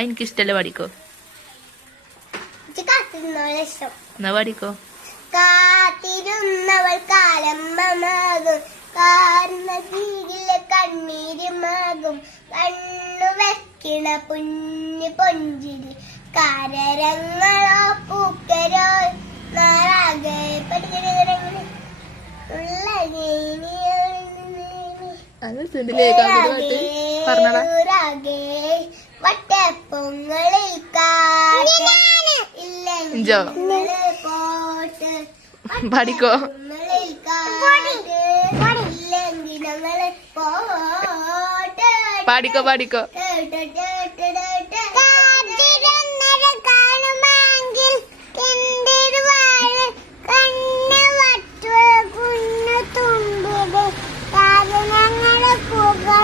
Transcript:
എനിക്കിഷ്ടല്ല. പാടിക്കോ. എന്നാ പാടിക്കോ. കാത്തിരുന്നവൾ കാലമ്മമാകും കാർന്നീരിലെ കണ്ണീരുമാകും കണ്ണു വെക്കിണ പുഞ്ഞു പൊഞ്ചിരി കരരങ്ങളോ പൂക്കരോ നാറാകെ വട്ടപ്പൊങ്ങളിൽ പോട്ട് പാടിക്കോ. ഇല്ലെങ്കിൽ ഞങ്ങളെ പോട്ട് പാടിക്കോ. കേട്ടിട്ട്